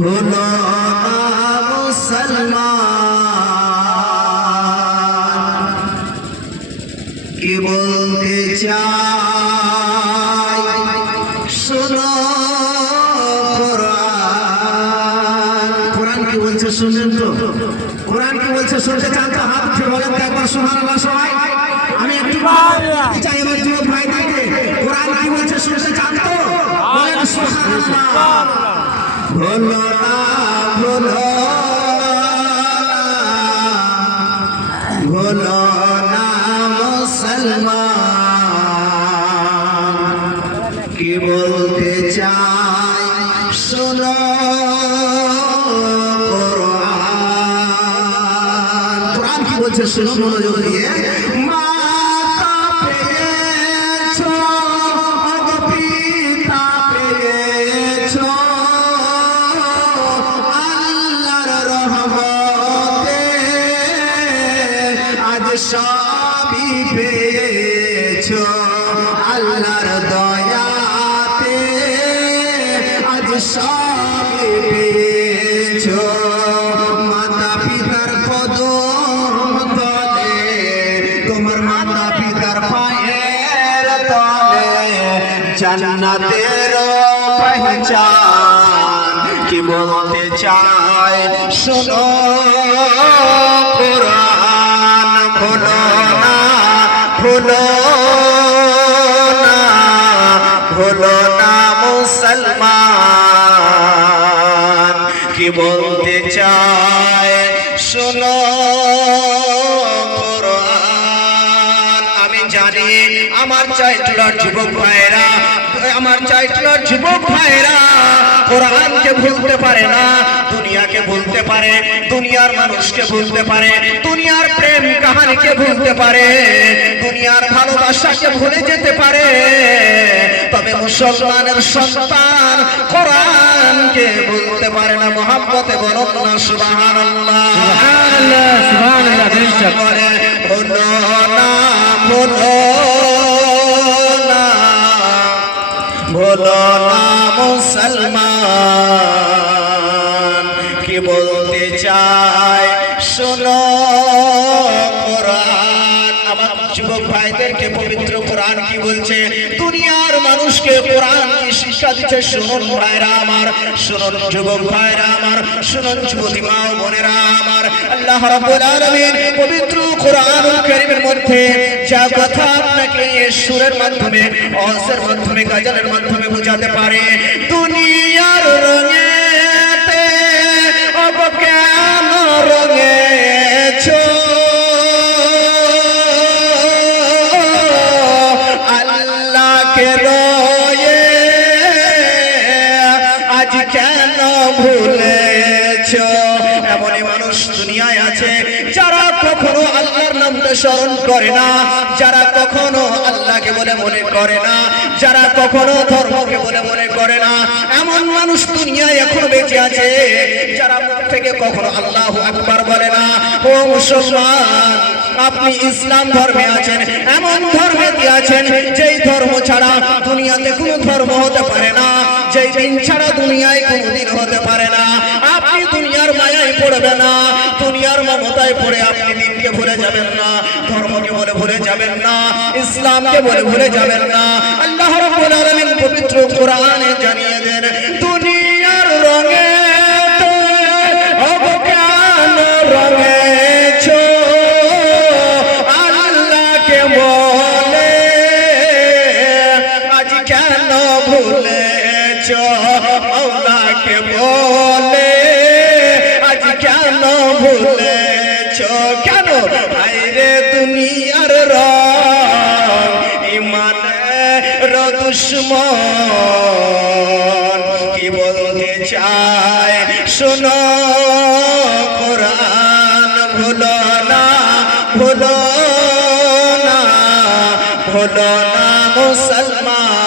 ভুলো না মুসলমান, কি বলতে চাই শোনো কোরআন। কোরআন কি বলছে শুনছেন তো? কোরআন কি বলছে শুনতে চান তো? হাত উঠে বলেন তো একবার সুবহানাল্লাহ সবাই। আমি একটু চাই আমার যুবক ভাইদেরকে, কোরআন কি বলছে শুনতে চান তো? বলেন সুবহানাল্লাহ। ভুলো না ভুলো ভুলো না মুসলমান, কি বলতে চাই শোনো কোরআন। কোরআন কি বলছে শুনো মনোযোগ দিয়ে। মাতা পেয়েছো, পিতা পেয়েছো, আল্লাহর রহমতে আজ সবই পেয়েছো, আল্লাহর দয়াতে আজ সবই পেয়েছো। মাতা পিতার কদম তলে, তোমার মাতা পিতার পায়ের তলে জান্নাতের পহচান, কি বলতে চাই শোনো কোরআন। ভুলো না ভুলো না ভুলো না মুসলমান, কি বলতে চাই শোনো কোরআন। আমি জানি আমার চাইটলার যুবক ভাইরা, আমার চাইটলার যুবক ভাইরা কোরআনকে ভুলতে পারে না, দুনিয়াকে ভুলতে পারে, দুনিয়ার মানুষকে ভুলতে পারে, দুনিয়ার প্রেম কাহানিকে ভুলতে পারে, দুনিয়ার ভালোবাসাকে ভুলে যেতে পারে। তবে মুসলমানের সন্তান কোরআনকে ভুলতে পারে না। মহব্বতে বলুন না সুবহানাল্লাহ। সুবহানাল্লাহ, সুবহানাল্লাহ। ভুলো না ভুলো না ভুলো না মুসলমান, কি বলতে চাই শোনো কোরআন। আমার যুবক ভাইদেরকে পবিত্র কোরআন কি বলছে, দুনিয়ার মানুষকে কোরআন কি শিক্ষা দিচ্ছে শুনুন ভাইরা আমার, শুনুন যুবক ভাইরা আমার, শুনুন যুবতী মা ও বোনেরা আমার। আল্লাহ রাব্বুল আলামিন পবিত্র কোরআনুল কারীমের মধ্যে যা কথা আপনাকে সুরের মাধ্যমে, অসের মাধ্যমে, গজলের মাধ্যমে বোঝাতে পারে, দুনিয়ার রঙেতে অব কেন রঙেছো, আল্লাহকে রয়ে আজ কেন ভুলেছো। এমনই মানুষ দুনিয়ায় আছে যারা কখনো আল্লাহর নামটা স্মরণ করে না, যারা কখনো আল্লাহকে বলে মনে করে না, যারা কখনো ধর্মকে বলে মনে করে না। এমন মানুষ দুনিয়ায় এখনো বেঁচে আছে যারা মুখ থেকে কখনো আল্লাহু আকবার বলে না। ও মুসলমান, আপনি ইসলাম ধর্মে আছেন, এমন ধর্মে আছেন যেই ধর্ম ছাড়া দুনিয়াতে কোনো ধর্ম হতে পারে না, যেই দিন ছাড়া দুনিয়ায় কোনো দিন হতে পারে না। আপনি দুনিয়ার মায়ায় পড়বে না, দুনিয়ার মমতায় পড়ে আপনি দিনকে ভুলে যাবেন না, ধর্মকে বলে ভুলে যাবেন না, ইসলামকে বলে ভুলে যাবেন না। আল্লাহ রাব্বুল আলামিন পবিত্র কোরআনে জানিয়ে দেন, দুনিয়ার রঙে অব কেন রঙেছো, আল্লাহকে বলে আজ কেন ভুলেছো, আল্লাহকে বলে আজ কেন ভুলেছো। কেন হায়রে দুনিয়ার রং ইমানের দুশ্মন, কি বলতে চায় শোনো কোরআন। ভুলো না ভুলো না ভুলো না মুসলমান,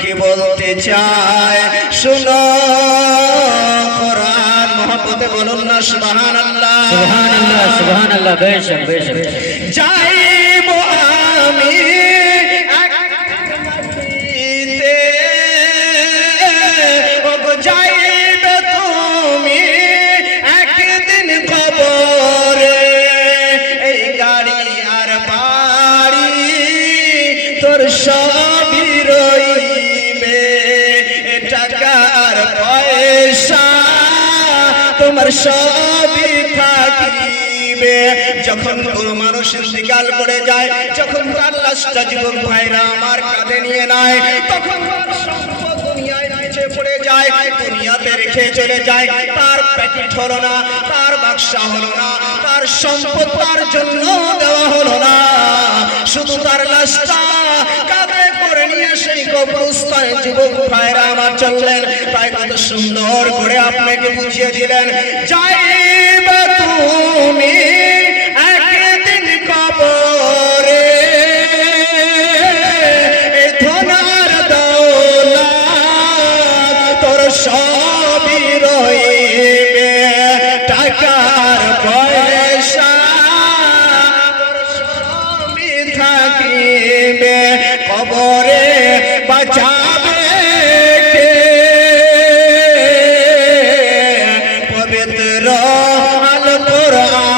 কি বলতে চায় শোনো কোরআন। মহব্বতে বলুন না সুবহানাল্লাহ। সুবহানাল্লাহ, সুবহানাল্লাহ। বেশক বেশক। যাইব আমি সবই রইবে, টাকা আর পয়সা তোমার সবই থাকিবে। যখন কোনো মানুষ ইন্তিকাল করে যায়, যখন তার লাশটা যুবক ভাইরা আমার কাঁধে নিয়ে নেয়, তখন তার সম্পদ দুনিয়ায় নিচে পড়ে যায়, দুনিয়াতে রেখে চলে যায়। তার প্যাকেট হলো না, তার বাক্সা হলো না, তার সম্পদ তার জন্য দেওয়া হলো না, শুধু তার লাশটা কাঁধে করে নিয়ে সেই কবরস্থানে যুবক ভাইরা আমার চললেন। তাই কত সুন্দর করে আপনাকে বুঝিয়ে দিলেন, যাইবে তুমি একদিন কবরে, এই ধনার দৌলত তোর সবই রইবে, টাকার পয়সা তোর সবই থাকিবে, কবরে বাঁচাবে কে? পবিত্র আল কোরআন